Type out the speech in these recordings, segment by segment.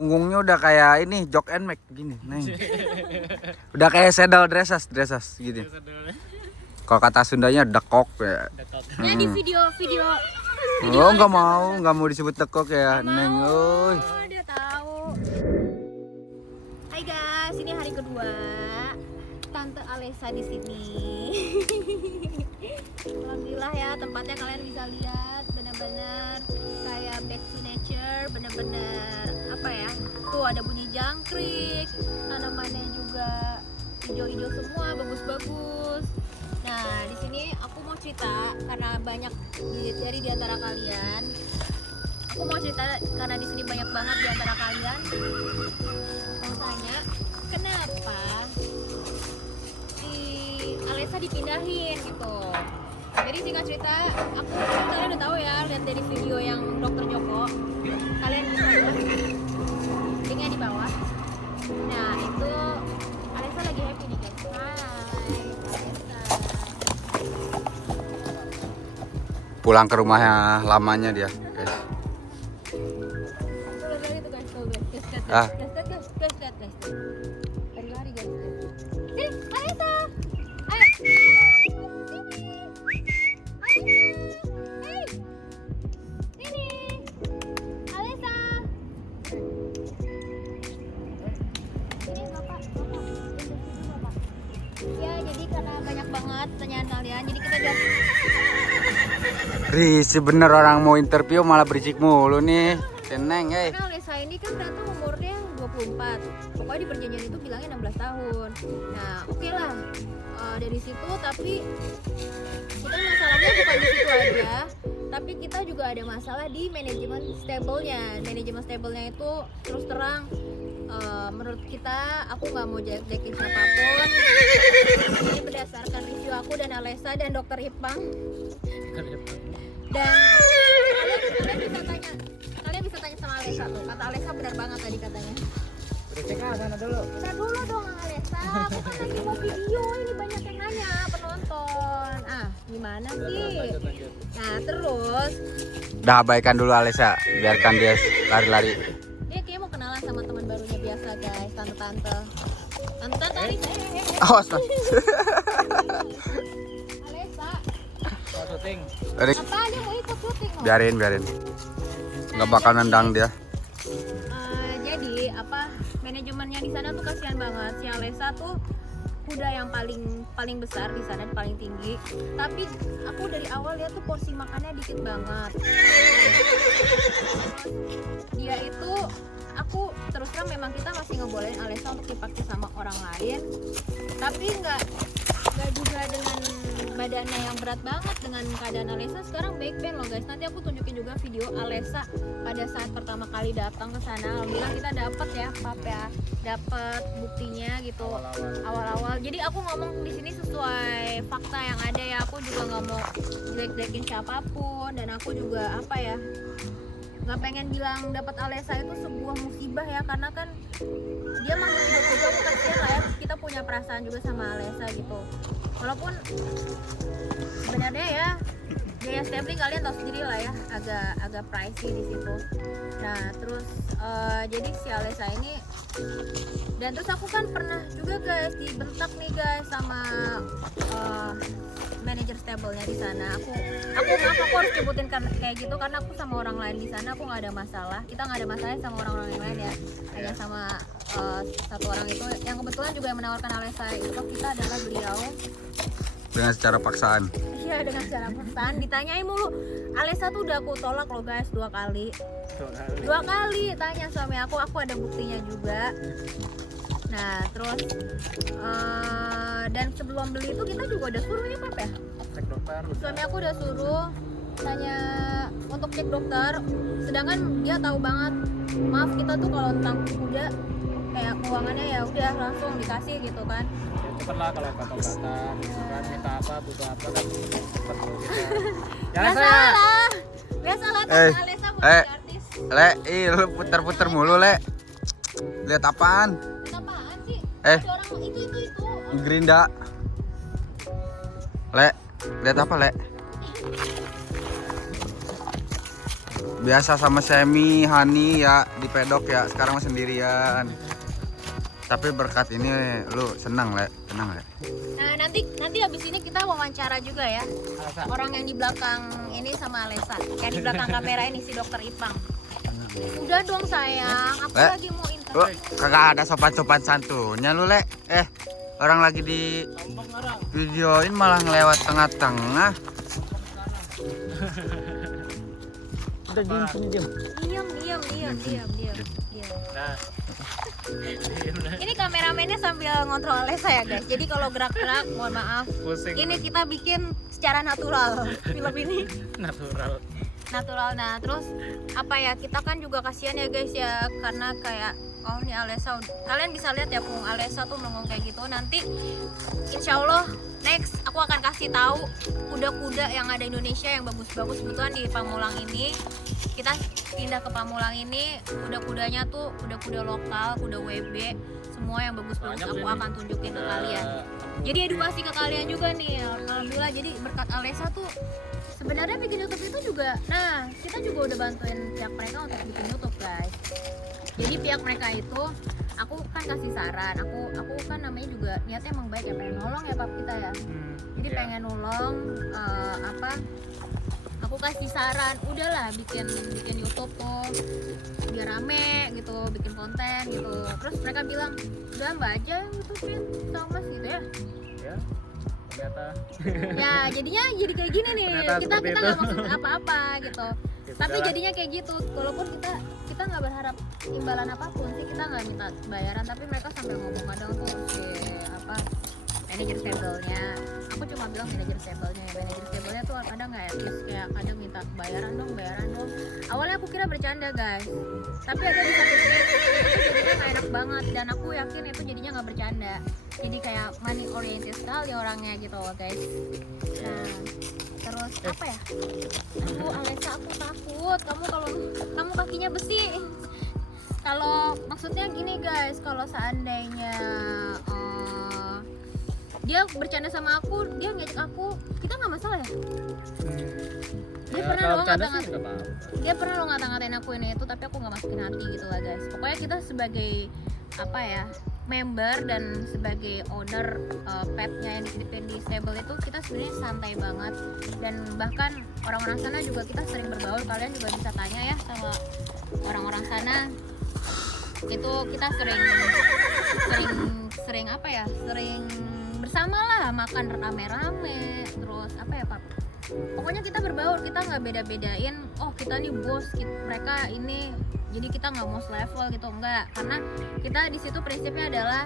Punggungnya udah kayak ini jok and make gini, Neng. Udah kayak saddle dressas gitu. Kalau kata Sundanya dekok ya. Ya di video Oh, nggak mau disebut dekok ya, Neng. Oh, dia tahu. Hai guys, ini hari kedua Tante Alessa di sini. Alhamdulillah ya, tempatnya kalian bisa lihat benar-benar kayak back to nature, benar-benar apa ya? Tuh ada bunyi jangkrik, tanamannya juga hijau-hijau semua, bagus-bagus. Nah, di sini aku mau cerita karena banyak dari di antara kalian. Aku mau cerita karena di sini banyak banget di antara kalian mau tanya kenapa si Alessa dipindahin gitu. Jadi singkat cerita, kalian udah tahu ya, lihat dari video yang Dokter Joko. Kalian bisa lihat linknya di bawah. Nah itu Alessa lagi happy nih guys. Hai Alessa. Pulang ke rumahnya lamanya dia, guys. Ah. Guys. Lari guys. Sini, Alessa. Ayo. Hey. Sini. Alessa. Sini Bapak. Ya, jadi karena banyak banget pertanyaan kalian, jadi kita jawab. Risih bener orang mau interview malah berisik mulu nih. Tenang, Karena Alessa ini kan ternyata umurnya 24. Pokoknya di perjanjian itu bilangnya 16 tahun. Nah, oke lah. Dari situ tapi kita masalahnya bukan di situ aja, tapi kita juga ada masalah di manajemen stablenya. Manajemen stablenya itu terus terang menurut kita aku nggak mau jelek-jelekin siapapun. Ini berdasarkan review aku dan Alessa dan Dokter Ipang. Dan kalian bisa tanya sama Alessa tuh. Kata Alessa benar banget tadi katanya. Sana dulu dong Alessa. Aku kan lagi mau video, ini banyak yang nanya penonton. Gimana sih? Nah terus Udah abaikan dulu Alessa, biarkan dia lari-lari. dia kayak mau kenalan sama teman barunya biasa guys, tante-tante. Tante Alessa. Awas mas. Alessa. Dari- Apa dia mau ikut syuting? Oh? Biarin. Nggak bakal nendang dia. Jadi manajemennya di sana tuh kasihan banget. Si Alessa tuh kuda yang paling besar di sana, paling tinggi. Tapi aku dari awal lihat tuh porsi makannya dikit banget. Dia itu aku terus terang memang kita masih ngebolehin Alessa untuk dipakai sama orang lain. Tapi nggak juga dengan badannya yang berat banget. Dengan keadaan Alessa sekarang baik-baik loh guys. Nanti aku tunjukin juga video Alessa pada saat pertama kali datang ke sana. Alhamdulillah kita dapat ya, Pap ya, dapat buktinya gitu awal-awal. Jadi aku ngomong di sini sesuai fakta yang ada ya. Aku juga nggak mau jelek-jelekin siapapun, dan aku juga nggak pengen bilang dapat Alessa itu sebuah musibah ya, karena kan dia makhluk hidup juga, aku kasihan lah ya, kita punya perasaan juga sama Alessa gitu. Walaupun sebenarnya ya biaya stabling kalian tahu sendiri lah ya, agak pricey di situ. Nah terus jadi si Alessa ini, dan terus aku kan pernah juga guys dibentak nih guys sama manajer stablenya di sana. Aku harus sebutin kayak gitu karena aku sama orang lain di sana aku nggak ada masalah. Kita nggak ada masalah sama orang-orang yang lain ya, hanya sama satu orang itu yang kebetulan juga yang menawarkan Alessa itu ke kita adalah beliau. Dengan secara paksaan. Iya, dengan secara paksaan. Ditanyain mulu. Alessa tuh udah aku tolak loh guys 2 kali. 2 kali tanya suami aku ada buktinya juga. Nah terus dan sebelum beli itu kita juga udah suruh ya Pap ya, cek dokter. suami aku udah suruh tanya untuk cek dokter, sedangkan dia tahu banget, maaf kita tuh kalau tentang kuda kayak keuangannya ya udah langsung dikasih gitu kan. Ya cepet lah kalau kata-kata kan, minta apa butuh apa kan cepet tuh kita. Nggak salah tante Alessa mau jadi artis. Le, lu puter-puter mulu le. Lihat apaan? Apaan sih? Eh. Ada orang itu. Gerinda. Le, lihat apa le? Biasa sama Semi, Hani ya di pedok ya. Sekarang mah sendirian. Tapi berkat ini lu senang, Le. Tenang, Le. Nah, nanti habis ini kita wawancara juga ya. Alesa. Orang yang di belakang ini sama Alesa. Yang di belakang kamera ini si Dokter Ipang. Udah dong sayang, aku Le. lagi mau Lu interview. kagak ada sopan-sopan santunnya lu, Le. Orang lagi di Tombak ngarang. videoin malah ngelewat tengah-tengah. Udah diem sini diem. Diam. Nah. Ini kameramennya sambil ngontrol Alesa ya guys. Jadi kalau gerak-gerak, mohon maaf. Pusing. Ini kita bikin secara natural film ini. Natural. Nah terus apa ya, kita kan juga kasihan ya guys ya, karena kayak oh nih Alesa, kalian bisa lihat ya punggung Alesa tuh melengkung kayak gitu. Nanti insya Allah next aku akan kasih tahu kuda-kuda yang ada di Indonesia yang bagus-bagus. Kebetulan di Pamulang ini kita pindah ke Pamulang ini, kuda-kudanya tuh kuda-kuda lokal, kuda WB, semua yang bagus-bagus aku akan tunjukin ke kalian. Jadi edukasi ke kalian juga nih, alhamdulillah. Jadi berkat Alesa tuh sebenarnya bikin YouTube itu juga, nah kita juga udah bantuin pihak mereka untuk bikin YouTube guys. Jadi pihak mereka itu, aku kan kasih saran, aku kan namanya juga niatnya emang baik ya, pengen nolong ya Pap kita ya. Jadi pengen nolong aku kasih saran, udahlah bikin YouTube tuh biar rame gitu, bikin konten gitu. Terus mereka bilang udah Mbak aja yang YouTubein sama Mas gitu ya. Ya. Ternyata. Ya jadinya jadi kayak gini nih, Ternyata kita seperti nggak itu. maksud apa-apa gitu. Ya Tapi sudahlah. jadinya kayak gitu, walaupun kita nggak berharap imbalan apapun sih, kita nggak minta bayaran, tapi mereka sambil ngomong kadang tuh si manajer stable-nya. Aku cuma bilang manajer stable-nya ya, manajer stable-nya tuh kadang nggak etis, kayak kadang minta bayaran dong. Awalnya aku kira bercanda guys, tapi ada di satu titik itu jadinya nggak enak banget, dan aku yakin itu jadinya nggak bercanda, jadi kayak money oriented sekali orangnya gitu loh guys. Nah terus apa ya, aduh Alesa aku takut kamu kakinya besi. Kalau maksudnya gini guys, kalau seandainya dia bercanda sama aku, dia ngejek aku, kita nggak masalah ya. Dia pernah kalau loh bercanda sih ngata-ngatain, nggak apa-apa. dia pernah lo ngata-ngatain aku ini itu, tapi aku nggak masukin hati gitu lah guys. Pokoknya kita sebagai apa ya, member dan sebagai owner petnya yang dititipin di stable itu, kita sebenarnya santai banget. Dan bahkan orang-orang sana juga kita sering berbaur, kalian juga bisa tanya ya sama orang-orang sana. Itu kita sering apa ya, sering bersama lah, makan rame-rame, terus apa ya Pak, pokoknya kita berbaur, kita nggak beda-bedain oh kita nih bos, mereka ini, jadi kita nggak mau level gitu, enggak. Karena kita di situ prinsipnya adalah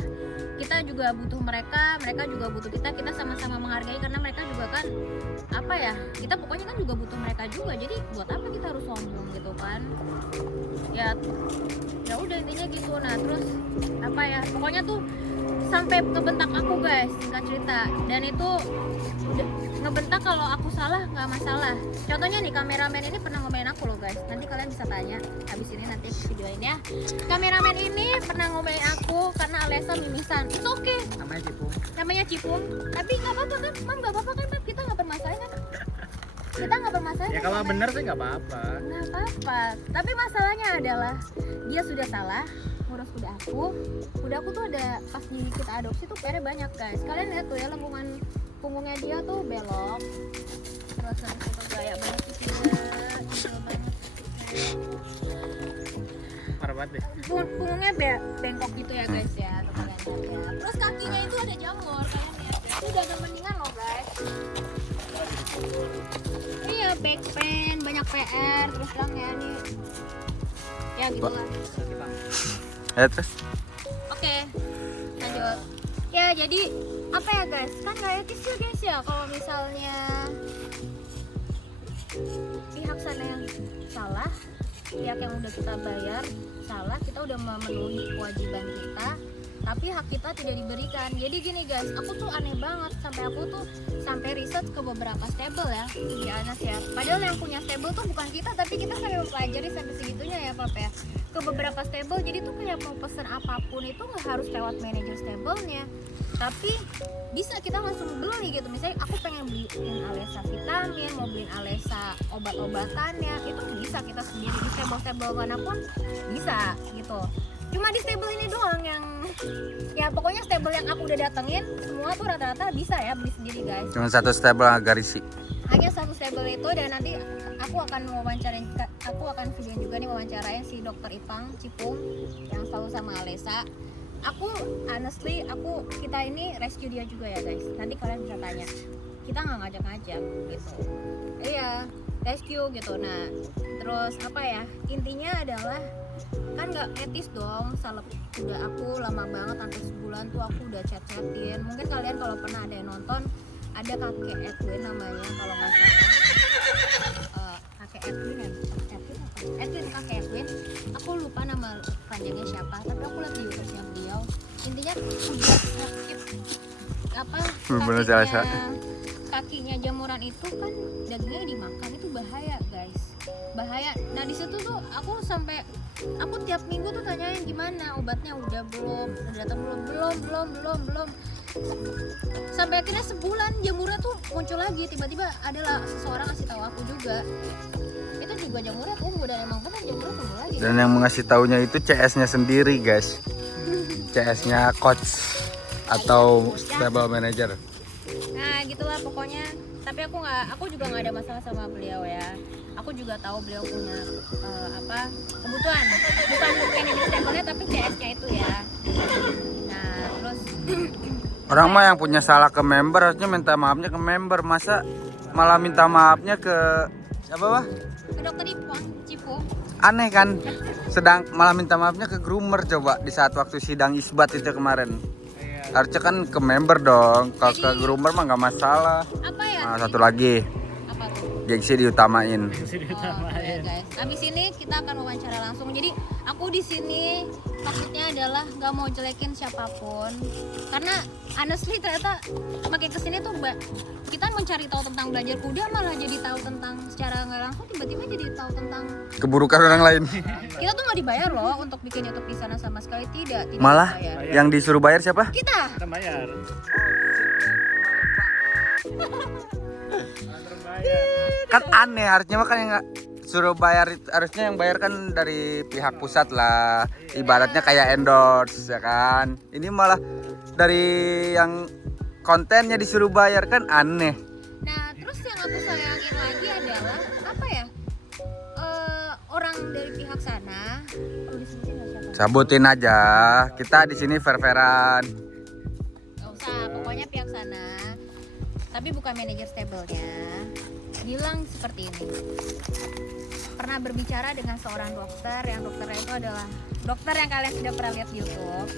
kita juga butuh mereka juga butuh kita sama-sama menghargai, karena mereka juga kan apa ya, kita pokoknya kan juga butuh mereka juga, jadi buat apa kita harus sombong gitu kan ya udah intinya gitu. Nah terus apa ya, pokoknya tuh sampai ngebentak aku guys, singkat cerita, dan itu ngebentak kalau aku salah nggak masalah. Contohnya nih, kameramen ini pernah ngomelin aku loh guys, nanti kalian bisa tanya habis ini, nanti videoin ya. Kameramen ini pernah ngomelin aku karena Alesa mimisan. It's okay, namanya Cipung, tapi nggak apa-apa kan Mam, nggak apa-apa kan Mam, kita nggak bermasalah kan, kita nggak bermasalah Ya kan, kalau Mam? bener sih nggak apa-apa. Nggak apa-apa, tapi masalahnya adalah dia sudah salah ngurus kuda aku tuh ada pas kita adopsi tuh PR banyak guys. Kalian lihat tuh ya, lengkungan punggungnya dia tuh belok, terus habis itu gaya banget sih juga, indel banget. Parah banget deh. Punggungnya bengkok gitu ya guys ya, tuh kalian lihat ya. Terus kakinya itu ada jamur, kalian lihat ya. Itu udah agak mendingan loh guys. Iya, back pain, banyak PR, terus terang ya nih. Ya gitu lah. Terus Oke, lanjut. Ya jadi apa ya guys, kan gak etis ya guys ya kalau misalnya pihak sana yang salah, pihak yang udah kita bayar salah, kita udah memenuhi kewajiban kita, tapi hak kita tidak diberikan. Jadi gini guys, aku tuh aneh banget, sampai research ke beberapa stable ya, di Anas ya. Padahal yang punya stable tuh bukan kita, tapi kita sampai mempelajari sampai segitunya ya Pap ya, ke beberapa stable. Jadi tuh kayak mau pesen apapun itu nggak harus lewat manajer stablenya, tapi bisa kita langsung beli gitu. Misalnya aku pengen beliin Alesa vitamin, mau beliin Alesa obat-obatannya, itu bisa kita sendiri di stable manapun bisa gitu. Cuma di stable ini doang yang ya pokoknya stable yang aku udah datengin semua tuh rata-rata bisa ya beli sendiri guys. Cuma satu stable Garisi. Hanya satu stable itu, dan nanti aku akan videoin juga nih wawancarain si dokter Ipang Cipung yang selalu sama Alesa. Honestly, kita ini rescue dia juga ya guys. Nanti kalian bisa tanya, kita nggak ngajak-ngajak gitu. Iya, rescue gitu. Nah, terus apa ya? Intinya adalah kan nggak etis dong. Salep udah aku lama banget, hampir sebulan tuh aku udah chat-chatin. Mungkin kalian kalau pernah ada yang nonton, ada kakek Edwin namanya kalau nggak salah. Kakek Edwin ya? Kakek Edwin. Aku lupa nama panjangnya siapa, tapi aku lihat di YouTube-nya beliau. Intinya udah sakit kakinya jamuran itu kan dagingnya dimakan, itu bahaya guys, bahaya. Nah di situ tuh aku tiap minggu tuh tanyain gimana obatnya, udah datang belum, sampai akhirnya sebulan jamurnya tuh muncul lagi. Tiba-tiba adalah seseorang kasih tahu aku juga, itu juga jamurnya tumbuh, dan emang benar jamurnya tumbuh lagi. Dan yang mengasih taunya itu CS-nya sendiri guys. CS-nya coach atau stable manager. Nah gitulah pokoknya. Tapi aku juga nggak ada masalah sama beliau ya. Aku juga tahu beliau punya kebutuhan, bukan manajer stable-nya tapi CS-nya itu ya. Nah terus Orang mah yang punya salah ke member harusnya minta maafnya ke member, masa malah minta maafnya ke siapa Pak? ke dokter Ipang Cipung. Aneh kan? Sedang malah minta maafnya ke groomer coba di saat waktu sidang isbat itu kemarin. Harusnya kan ke member dong. Kalau ke groomer mah nggak masalah. Apa ya? Nah, satu lagi, Apa tuh? gengsi diutamain. Ya guys, abis ini kita akan wawancara langsung. Jadi aku di sini maksudnya adalah nggak mau jelekin siapapun, karena honestly ternyata makin kesini tuh kita mencari tahu tentang belajar kuda, malah jadi tahu tentang secara nggak langsung tiba-tiba jadi tahu tentang Keburukan orang lain. kita tuh nggak dibayar loh untuk bikin YouTube di sana sama sekali, tidak Malah dibayar. yang disuruh bayar siapa? Kita bayar. Kan aneh, harusnya mah kan yang nggak suruh bayar, harusnya yang bayar kan dari pihak pusat lah, ibaratnya kayak endorse ya kan. Ini malah dari yang kontennya disuruh bayar, kan aneh. Nah, terus yang aku sayangin lagi adalah apa ya? Orang dari pihak sana, perlu disebutin nggak siapa? Sabutin aja, kita di sini fair-fairan. Gak usah, pokoknya pihak sana, tapi bukan manajer stable-nya, bilang seperti ini. Pernah berbicara dengan seorang dokter, yang dokternya itu adalah dokter yang kalian sudah pernah lihat di YouTube.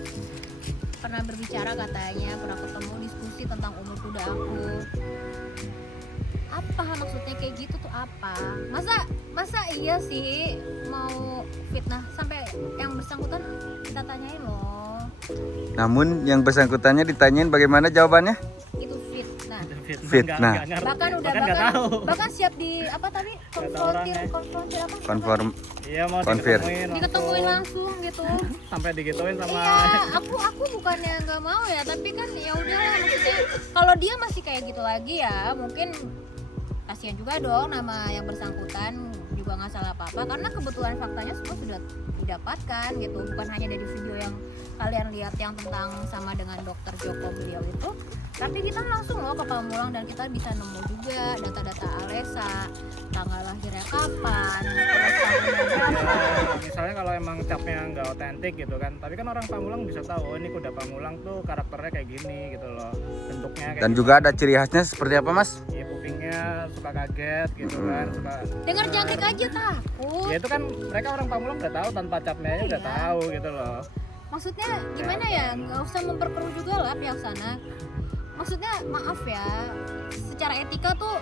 Pernah berbicara katanya, pernah ketemu diskusi tentang umur kuda aku. Apa maksudnya kayak gitu tuh apa? Masa iya sih mau fitnah sampai yang bersangkutan kita tanyain loh. Namun yang bersangkutannya ditanyain bagaimana jawabannya? Itu fitnah. Fitnah. Bahkan siap di apa tadi? Konfrontir apa? Konform. Iya, mau Konfir. Diketemuin langsung gitu. Sampai digituin sama. Iya, aku bukannya nggak mau ya, tapi kan ya udahlah, maksudnya kalau dia masih kayak gitu lagi ya mungkin kasihan juga dong nama yang bersangkutan, juga nggak salah apa-apa karena kebetulan faktanya semua sudah didapatkan gitu, bukan hanya dari video yang kalian lihat yang tentang sama dengan dokter Joko beliau itu, tapi kita langsung loh ke Pamulang dan kita bisa nemu juga data-data Alesa, tanggal lahirnya kapan, terus tahunnya berapa. Misalnya kalau emang capnya nggak otentik gitu kan, tapi kan orang Pamulang bisa tahu, oh ini kuda Pamulang tuh karakternya kayak gini gitu loh, bentuknya kayak Dan gitu. juga ada ciri khasnya seperti apa Mas? Iya, kupingnya suka kaget gitu kan, suka Dengar jangkrik aja takut. ya itu kan mereka orang Pamulang udah tahu, tanpa capnya aja udah Iya. tahu gitu loh. Maksudnya gimana ya, nggak usah memperkeruh juga lah pihak sana. Maksudnya maaf ya, secara etika tuh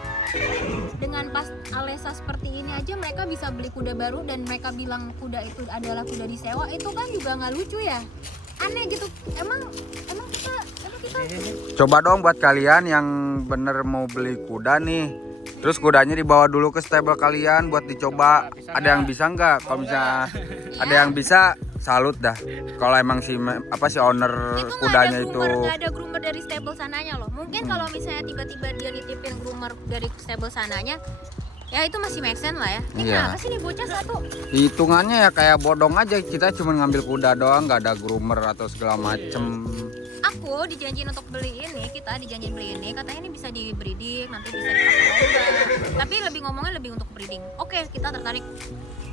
dengan pas Alesa seperti ini aja mereka bisa beli kuda baru dan mereka bilang kuda itu adalah kuda disewa, itu kan juga nggak lucu ya. aneh gitu. Emang kita Coba dong buat kalian yang bener mau beli kuda nih, terus kudanya dibawa dulu ke stable kalian buat dicoba. Ada yang bisa nggak? Kalau misalnya ada yang bisa, salut dah. Kalau emang si owner itu kudanya itu nggak ada groomer dari stable sananya loh. Mungkin kalau misalnya tiba-tiba dia nitipin groomer dari stable sananya, ya itu masih make sense lah ya. Ini Iya. kenapa sih nih bocah satu? hitungannya ya kayak bodong aja, kita cuma ngambil kuda doang, nggak ada groomer atau segala macem. Aku dijanjiin untuk beli ini, kita dijanjiin beli ini, katanya ini bisa di breeding, nanti bisa dipakai lomba. Tapi ngomongnya lebih untuk breeding. Oke, kita tertarik.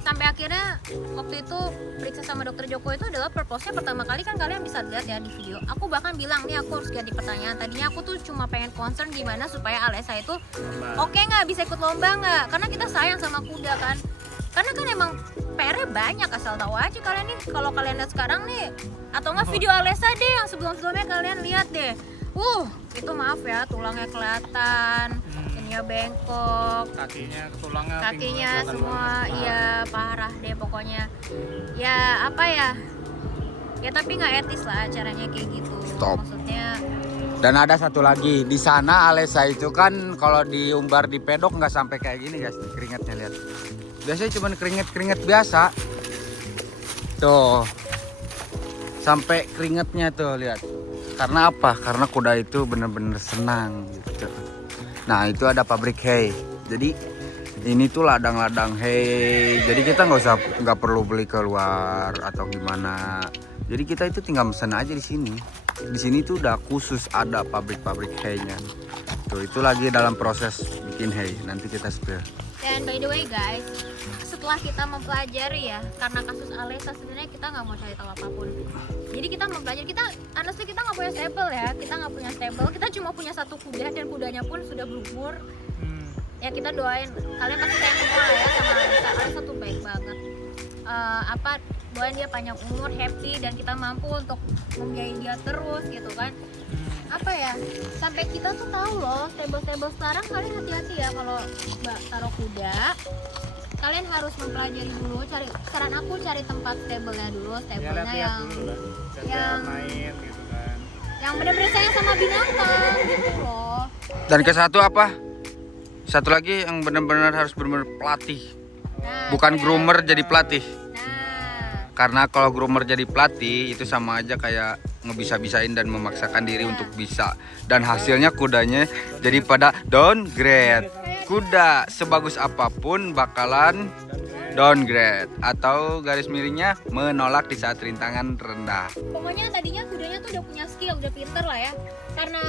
Sampai akhirnya waktu itu periksa sama dokter Joko itu adalah purpose-nya pertama kali kan kalian bisa lihat ya di video. Aku bahkan bilang nih aku harus ganti pertanyaan. Tadinya aku tuh cuma pengen concern gimana supaya Alessa itu oke nggak bisa ikut lomba nggak? Karena kita sayang sama kuda kan. Karena kan emang PR-nya banyak, asal tahu aja kalian nih kalau kalian lihat sekarang nih atau enggak video Alessa deh yang sebelum-sebelumnya kalian lihat deh. Itu maaf ya tulangnya kelihatan, ininya bengkok, kakinya kakinya semua iya parah deh pokoknya. Ya apa ya? Ya tapi nggak etis lah caranya kayak gitu. Stop. Maksudnya Dan ada satu lagi, di sana Alessa itu kan kalau diumbar di pedok nggak sampai kayak gini guys, keringetnya lihat. Biasanya cuma keringet biasa. Tuh. Sampai keringetnya tuh lihat. Karena apa? Karena kuda itu bener-bener senang gitu. Nah, itu ada pabrik hay. Jadi ini tuh ladang-ladang hay. Jadi kita nggak perlu beli keluar atau gimana. Jadi kita itu tinggal pesan aja di sini. Di sini tuh udah khusus ada pabrik-pabrik hay-nya. Tuh itu lagi dalam proses bikin hay. Nanti kita spill. dan by the way guys, setelah kita mempelajari ya, karena kasus Alessa sebenarnya kita nggak mau cari tahu apapun. Jadi kita mempelajari, honestly kita nggak punya stable ya, kita nggak punya stable, kita cuma punya satu kuda dan kudanya pun sudah berumur. Ya kita doain kalian pasti sayang semua ya sama Alessa. Alessa tuh baik banget. Doain dia panjang umur, happy, dan kita mampu untuk membiayai dia terus gitu kan. Apa ya, sampai kita tuh tahu loh stable sekarang. Kalian hati-hati ya kalau taruh kuda, kalian harus mempelajari dulu, saran aku cari tempat stable-nya dulu, stable-nya yang main gitu kan. yang benar-benar sayang sama binatang gitu loh. Dan ke satu apa? Satu lagi yang benar-benar harus benar-benar pelatih. Nah, Bukan groomer jadi pelatih. Nah, Karena kalau groomer jadi pelatih itu sama aja kayak ngebisa-bisain dan memaksakan diri untuk bisa. Dan hasilnya kudanya jadi pada downgrade. Kuda sebagus apapun bakalan downgrade atau garis miringnya menolak di saat rintangan rendah. pokoknya tadinya kudanya tuh udah punya skill, udah pinter lah ya. Karena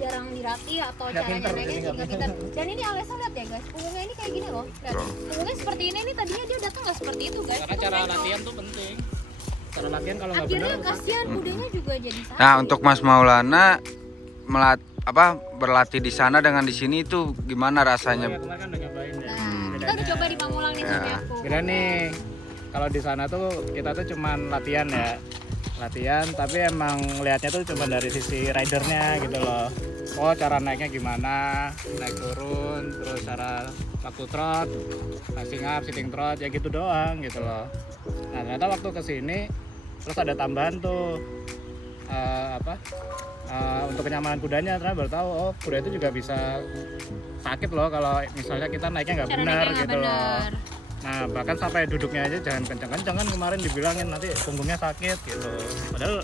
jarang dilatih atau caranya naiknya juga pinter. Dan ini Alessa lihat ya guys, punggungnya ini kayak gini loh. Lihat. Punggungnya seperti ini nih, tadinya dia datang nggak seperti itu guys. Karena Itu cara mereka. latihan tuh penting. Cara latihan kalau nggak Akhirnya benar kasihan kudanya juga jadi sakit. Nah, untuk Mas Maulana berlatih di sana dengan di sini itu gimana rasanya? kemarin kan udah nyobain ya. Nah, kita udah coba di Pamulang nih sama aku. Beda nih, kalau di sana tuh kita tuh cuman latihan ya, tapi emang lihatnya tuh cuma dari sisi ridernya gitu loh. Oh cara naiknya gimana, naik turun, terus cara waktu trot, passing up, sitting trot, ya gitu doang gitu loh. Nah ternyata waktu kesini terus ada tambahan tuh untuk kenyamanan kudanya. Ternyata baru tahu oh kuda itu juga bisa sakit loh kalau misalnya kita naiknya nggak Cara benar naiknya nggak gitu loh. benar. Nah bahkan sampai duduknya aja jangan kencang-kencang kan kemarin dibilangin nanti punggungnya sakit gitu. Padahal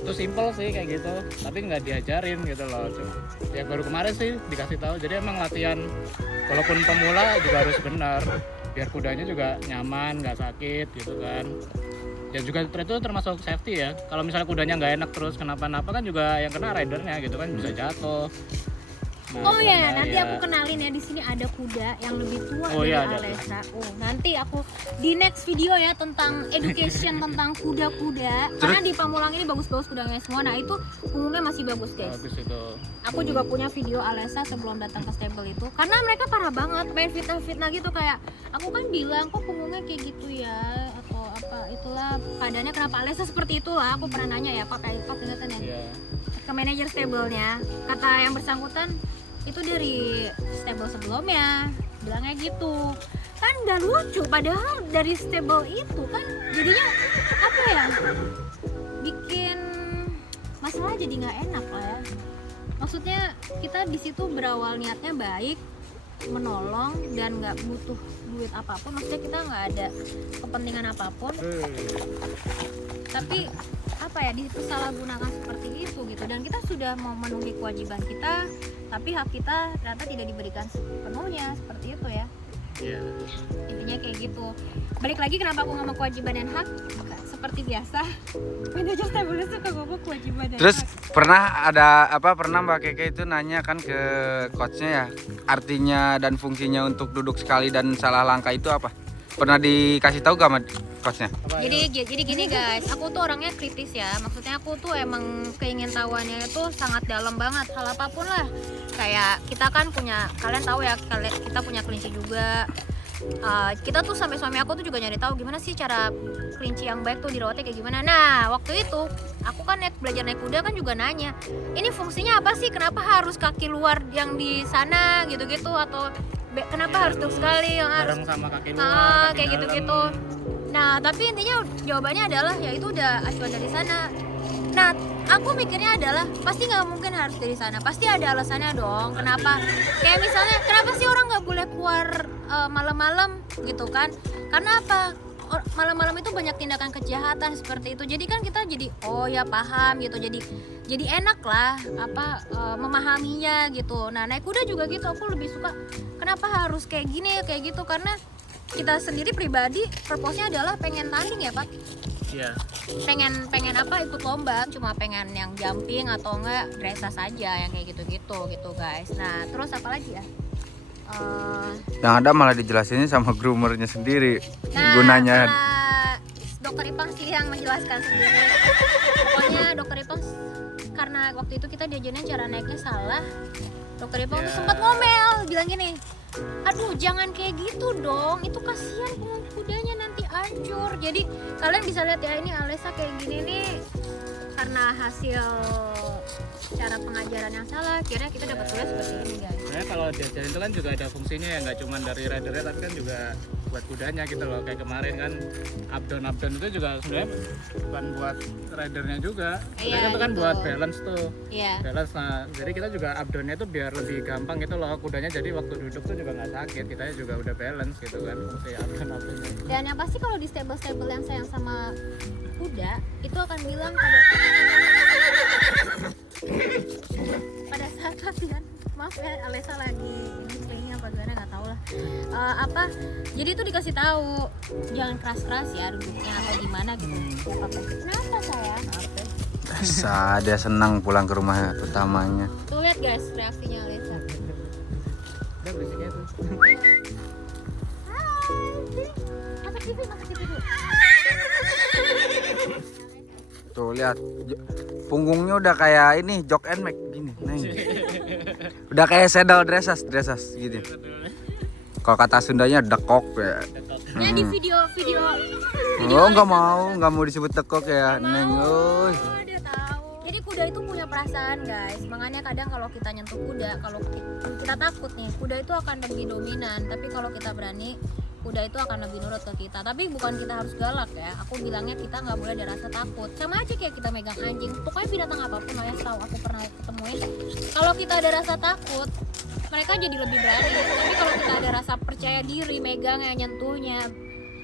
itu simple sih kayak gitu, tapi nggak diajarin gitu loh. Ya baru kemarin sih dikasih tahu. Jadi emang latihan walaupun pemula juga harus benar biar kudanya juga nyaman, nggak sakit gitu kan. Dan juga itu termasuk safety ya. Kalau misalnya kudanya nggak enak terus kenapa-napa kan juga yang kena ridernya gitu kan, bisa jatuh. Nah, Oh ya, karena nanti ya- aku kenalin ya, di sini ada kuda yang lebih tua Oh dari iya, ada. Alessa. Nanti aku di next video ya tentang education tentang kuda-kuda. Karena di Pamulang ini bagus-bagus kudanya semua. Nah, itu punggungnya masih bagus, guys. Bagus itu. Aku juga punya video Alessa sebelum datang ke stable itu. Karena mereka parah banget, main fitnah-fitnah gitu kayak aku kan bilang kok punggungnya kayak gitu ya atau apa itulah keadaannya kenapa Alessa seperti itulah. Aku pernah nanya ya, Pak ingatan ya. Iya. Ke manajer stable-nya, kata yang bersangkutan itu dari stable sebelumnya bilangnya gitu kan, nggak lucu padahal dari stable itu kan jadinya apa ya, bikin malah jadi nggak enak lah ya. Maksudnya kita di situ berawal niatnya baik, menolong dan nggak butuh duit apapun. Maksudnya kita nggak ada kepentingan apapun. Tapi apa ya, disalahgunakan seperti itu gitu. Dan kita sudah mau memenuhi kewajiban kita, tapi hak kita ternyata tidak diberikan sepenuhnya, seperti itu ya. Iya. Intinya kayak gitu. Balik lagi kenapa aku ngomong kewajiban dan hak, seperti biasa manajer stabilis suka ngomong kewajiban dan Terus hak. pernah Mbak Keke itu nanya kan ke coachnya ya, artinya dan fungsinya untuk duduk sekali dan salah langkah itu apa? Pernah dikasih tahu gak sama coachnya? Jadi gini guys, aku tuh orangnya kritis ya. Maksudnya aku tuh emang keingintahuannya itu sangat dalam banget, hal apapun lah. Kayak kita kan punya, kalian tahu ya, kita punya kelinci juga. Kita tuh sampai suami aku tuh juga nyari tahu gimana sih cara kelinci yang baik tuh dirawatnya kayak gimana. Nah waktu itu aku kan belajar naik kuda kan juga nanya, ini fungsinya apa sih, kenapa harus kaki luar yang di sana gitu-gitu, atau kenapa harus duduk sekali yang harus Bareng sama kaki luar, kaki kayak dalam. gitu-gitu. Nah tapi intinya jawabannya adalah ya itu udah acuan dari sana. Nah aku mikirnya adalah pasti nggak mungkin harus dari sana, pasti ada alasannya dong kenapa. Kayak misalnya kenapa sih orang nggak boleh keluar malam-malam gitu kan, karena apa, malam-malam itu banyak tindakan kejahatan seperti itu. Jadi kan kita jadi oh ya paham gitu, jadi enak lah apa memahaminya gitu. Nah naik kuda juga gitu, aku lebih suka kenapa harus kayak gini kayak gitu, karena kita sendiri pribadi purpose-nya adalah pengen tanding ya Pak. Iya. pengen apa, ikut lomba, cuma pengen yang jumping atau enggak dressage saja yang kayak gitu guys. Nah terus apa lagi ya, Yang ada malah dijelasinnya sama groomernya sendiri nah gunanya. malah dokter Ipang sih yang menjelaskan sendiri. Pokoknya dokter Ipang, karena waktu itu kita diajarin cara naiknya salah, dokter Ipang tuh sempat ngomel, bilang gini, aduh jangan kayak gitu dong, itu kasihan kudanya nanti hancur. Jadi kalian bisa lihat ya, ini Alessa kayak gini nih karena hasil cara pengajaran yang salah, akhirnya kita dapat kuda seperti ini guys. Sebenarnya kalau diajarin itu kan juga ada fungsinya ya, nggak cuma dari ridernya tapi kan juga buat kudanya gitu loh. Kayak kemarin kan up down itu juga sebenarnya bukan buat ridernya juga. Iya, Itu kan gitu. buat balance tuh. Iya. Balance, nah jadi kita juga up downnya itu biar lebih gampang gitu loh kudanya, jadi waktu duduk tuh juga nggak sakit, kitanya juga udah balance gitu kan fungsi up downnya. Dan yang pasti kalau di stable yang sayang sama kuda itu akan bilang pada saat latihan, maaf ya Alessa lagi ini playnya apa gimana nggak tahu lah. Jadi itu dikasih tahu jangan keras-keras ya duduknya atau gimana gitu. Ya, apa kenapa sayang? Dia senang pulang ke rumah utamanya. Tuh lihat guys reaksinya Alessa. Udah berisiknya tuh. Masuk TV dulu. Tuh lihat punggungnya udah kayak ini jok and make gini. Nih. Udah kayak saddle dressage gini. Kalau kata Sundanya dekok ya. Ya di video Oh nggak mau disebut dekok ya Neng. Oh, dia tahu. Jadi kuda itu punya perasaan guys. Makanya kadang kalau kita nyentuh kuda, kalau kita takut nih, kuda itu akan lebih dominan. Tapi kalau kita berani, kuda itu akan lebih nurut ke kita. Tapi bukan kita harus galak ya. Aku bilangnya kita nggak boleh ada rasa takut. Sama aja kayak kita megang anjing. Pokoknya binatang apapun lah ya, tahu aku pernah ketemuin. Kalau kita ada rasa takut, mereka jadi lebih berani. Tapi kalau kita ada rasa percaya diri, megangnya, nyentuhnya,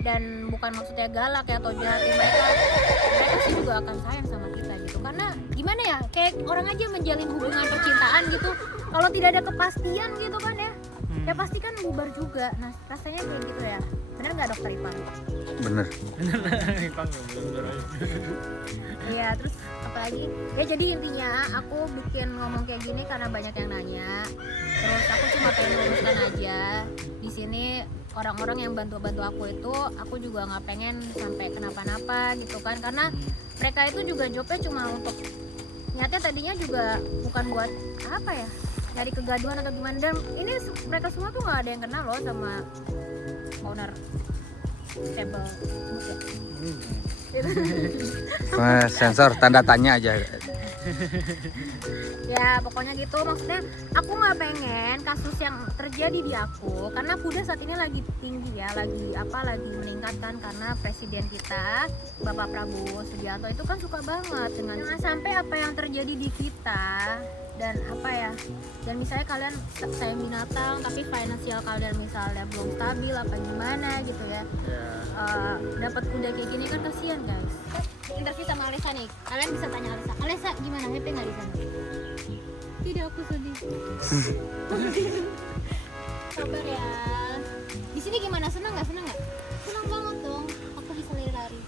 dan bukan maksudnya galak ya atau jahatin mereka sih juga akan sayang sama kita gitu. Karena gimana ya, kayak orang aja menjalin hubungan percintaan gitu, kalau tidak ada kepastian gitu kan ya pasti kan bubar juga. Nah rasanya kayak gitu ya, bener nggak dokter Ipang? Bener. Ipang bener aja. Iya, terus apalagi ya, jadi intinya aku bikin ngomong kayak gini karena banyak yang nanya. Terus aku cuma pengen luruskan aja di sini, orang-orang yang bantu aku itu, aku juga nggak pengen sampai kenapa-napa gitu kan, karena mereka itu juga jobnya cuma untuk nyatanya tadinya juga bukan buat apa ya, nyari kegaduhan atau gimana. Dan ini mereka semua tuh nggak ada yang kenal loh sama owner stable Sensor tanda tanya aja. Ya pokoknya gitu, maksudnya aku nggak pengen kasus yang terjadi di aku, karena kuda saat ini lagi tinggi ya, lagi meningkatkan, karena presiden kita Bapak Prabowo Subianto itu kan suka banget dengan jangan sampai apa yang terjadi di kita dan apa ya, dan misalnya kalian sayang binatang tapi finansial kalian misalnya belum stabil apa gimana gitu ya, dapat kuda kayak gini kan kasihan guys. Interview sama Alessa nih, kalian bisa tanya Alessa gimana, happy nggak di sana? Tidak, aku sedih. Sabar ya. Di sini gimana, senang nggak? Senang banget dong, aku bisa lari-lari.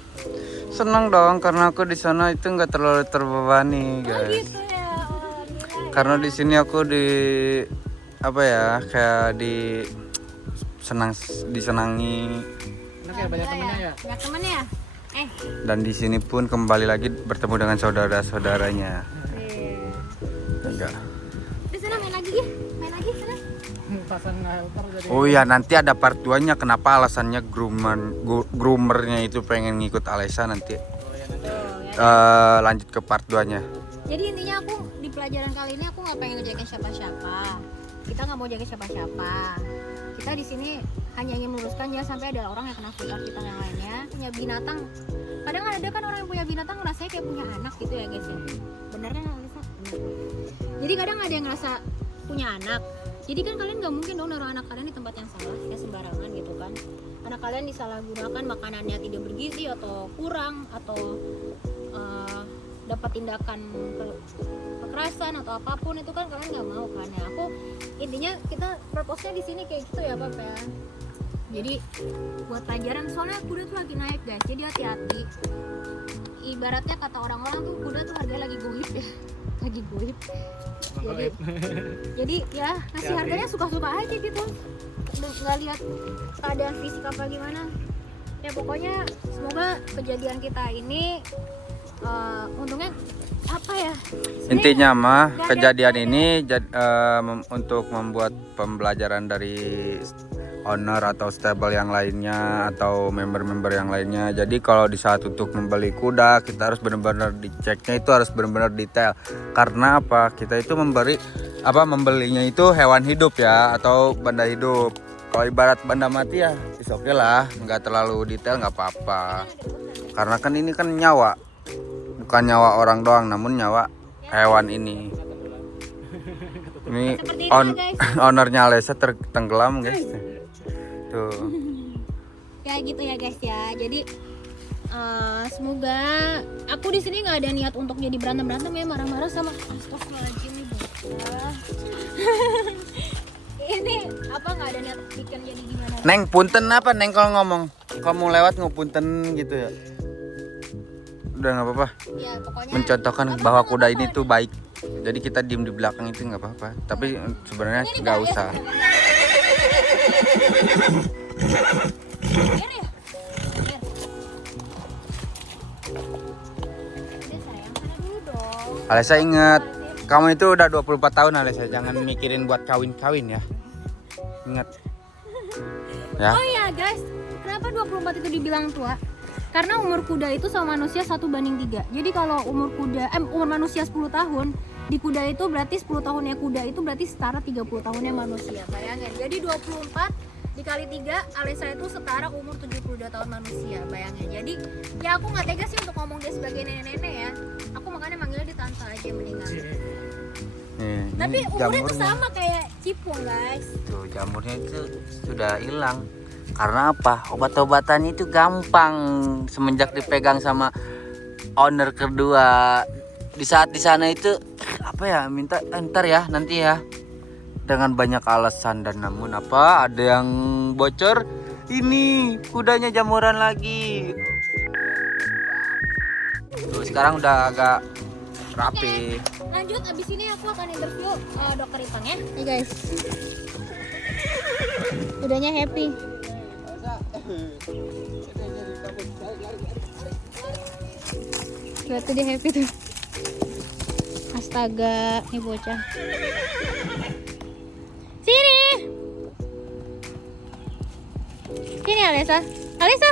Senang dong karena aku di sana itu nggak terlalu terbebani Oh guys. gitu ya, oh gila. Karena di sini aku apa ya, kayak disenangi, Enak ya, banyak temennya ya. Banyak temennya ya? dan di sini pun kembali lagi bertemu dengan saudara-saudaranya. Enggak. Di sana main lagi sana. Pasang helper jadi. Oh iya, nanti ada part 2-nya kenapa alasannya groomernya itu pengen ngikut Alessa nanti. Lanjut ke part 2-nya. Jadi intinya aku di pelajaran kali ini aku nggak pengen ngejagain siapa-siapa. Kita nggak mau jaga siapa-siapa. Kita di sini hanya ingin meluruskan jangan sampai ada orang yang kena fitnah yang lainnya. Punya binatang, kadang ada kan orang yang punya binatang ngerasanya kayak punya anak gitu ya guys ya. Bener kan Alisa? Bener. Jadi kadang ada yang ngerasa punya anak. Jadi kan kalian nggak mungkin dong naruh anak kalian di tempat yang salah ya, sembarangan gitu kan. Anak kalian disalahgunakan, makanannya tidak bergizi atau kurang atau dapat tindakan kekerasan atau apapun, itu kan kalian nggak mau kan ya. Aku intinya kita purpose-nya di sini kayak gitu ya Papa ya. Jadi buat pelajaran, soalnya kuda tuh lagi naik guys, jadi hati-hati. Ibaratnya kata orang-orang tuh kuda tuh harganya lagi goib ya, lagi goib. Jadi ya ngasih harganya suka-suka aja gitu, nggak lihat keadaan fisik apa gimana. Ya pokoknya semoga kejadian kita ini untungnya apa ya, Intinya mah kejadian ini untuk membuat pembelajaran dari owner atau stable yang lainnya atau member-member yang lainnya. Jadi kalau di saat untuk membeli kuda, kita harus benar-benar diceknya itu harus benar-benar detail. Karena apa? Kita itu membelinya itu hewan hidup ya, atau benda hidup. Kalau ibarat benda mati ya, oke lah, nggak terlalu detail nggak apa-apa. Karena kan ini kan nyawa, bukan nyawa orang doang, namun nyawa hewan ini. Ini ownernya Alessa tenggelam guys. Tuh. Kayak gitu ya guys ya. Jadi semoga aku di sini nggak ada niat untuk jadi berantem ya, marah-marah sama astagfirullahaladzim nih bocah. Ini apa nggak ada niat bikin jadi gimana? Neng punten apa Neng kalau ngomong? Kamu lewat punten gitu ya. Udah nggak apa-apa. Ya pokoknya Mencontohkan bahwa kuda ini tuh baik. Jadi kita diem di belakang itu nggak apa-apa. Tapi sebenarnya nggak usah. Biar ya? Biar. Udah sayang, sana dulu dong. Alessa ingat, kamu itu udah 24 tahun Alessa, jangan mikirin buat kawin-kawin ya. Ingat. Ya. Oh iya guys, kenapa 24 itu dibilang tua? Karena umur kuda itu sama manusia 1:3. Jadi kalau umur manusia 10 tahun, di kuda itu berarti 10 tahunnya kuda itu berarti setara 30 tahunnya manusia. Bayangin. Jadi 24 dikali 3, Alessa itu setara umur 72 tahun manusia. Bayangin. Jadi ya aku nggak tega sih untuk ngomong dia sebagai nenek-nenek ya. Aku makanya manggilnya di tante aja mendingan. Tapi umurnya tuh sama kayak Cipung guys. Tuh jamurnya itu sudah hilang. Karena apa? Obat-obatan itu gampang semenjak dipegang sama owner kedua. Di saat di sana itu apa ya, minta ntar ya nanti ya, dengan banyak alasan dan namun apa, ada yang bocor, ini kudanya jamuran lagi. Tuh sekarang udah agak rapi. Lanjut, abis ini aku akan interview dokter Ipang ya. Nih guys, kudanya happy. Lihat tuh dia happy tuh. Astaga, nih bocah. Sini. Sini Alessa. Alessa.